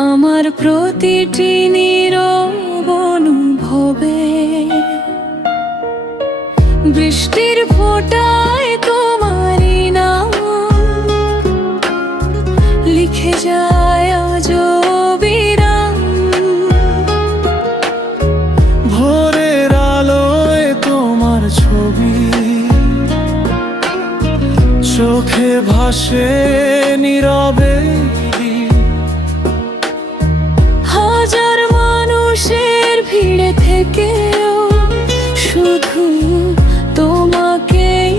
আমার প্রতিটি নীরব অনুভবে। বৃষ্টির ফোঁটায় তোমারই নাম লিখে যায় আজও বিরাম। ভোরের আলোয় তোমার ছবি চোখে ভাসে নীরবে। হাজার মানুষের ভিড়ে থেকেও শুধু তোমাকেই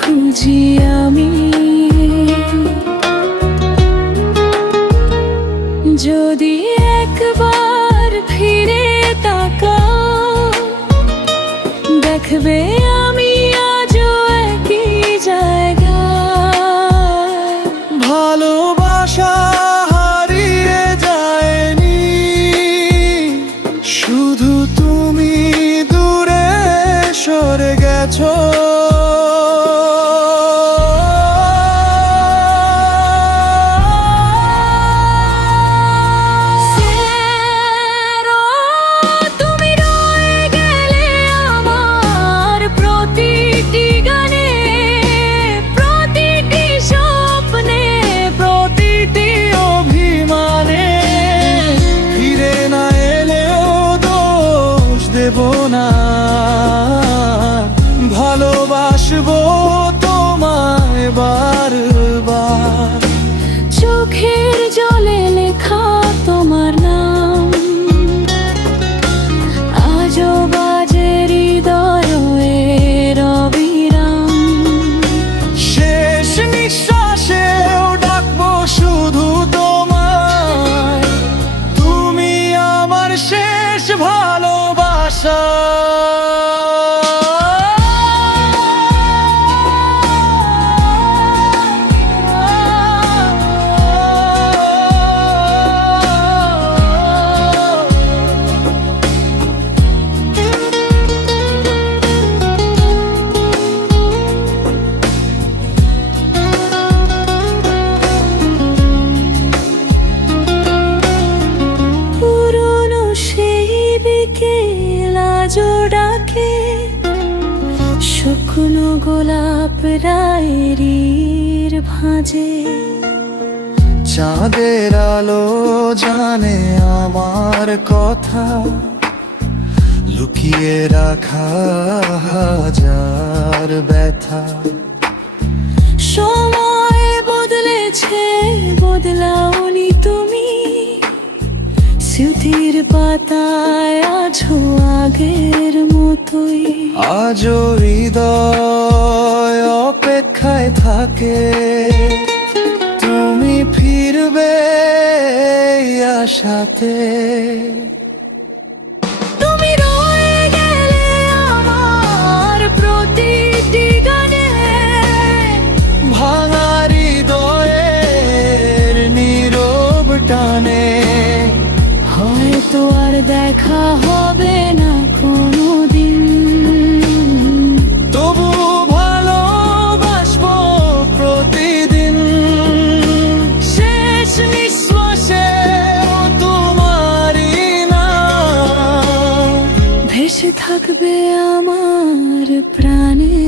খুঁজি আমি। যদি একবার ফিরে তাকাও, দেখবে আমি আজও একই জায়গায়। ভালোবাসা হারিয়ে যায়নি, শুধু তুমি দূরে সরে গেছো। ভালোবাসবো তোমায় বারবার। চোখের জলে লেখা তোমার নাম আজও বাজে হৃদয়ের অবিরাম। শেষ নিঃশ্বাসেও ডাকবো শুধু তোমায়, তুমি আমার শেষ ভালোবাসা। ডাকে শুকনো গোলাপ রায়ের ভাঁজে। চাঁদের আলো জানে আমার কথা, লুকিয়ে রাখা হাজার ব্যথা। সময় বদলেছে, বদলাওনি তুমি। স্মৃতির পাতায় আছো আগের মতোই। আজও হৃদয় অপেক্ষায় থাকে, তুমি ফিরবে আশাতে। তুমি রয়ে গেলে আমার প্রতিটি গানে, ভাঙা হৃদয়ের নীরব টানে। হয়তো আর দেখা হবে না কোনোদিন, তবু ভালোবাসবো প্রতিদিন। শেষ নিঃশ্বাসে তোমারই নাম ভেসে থাকবে আমার প্রাণে।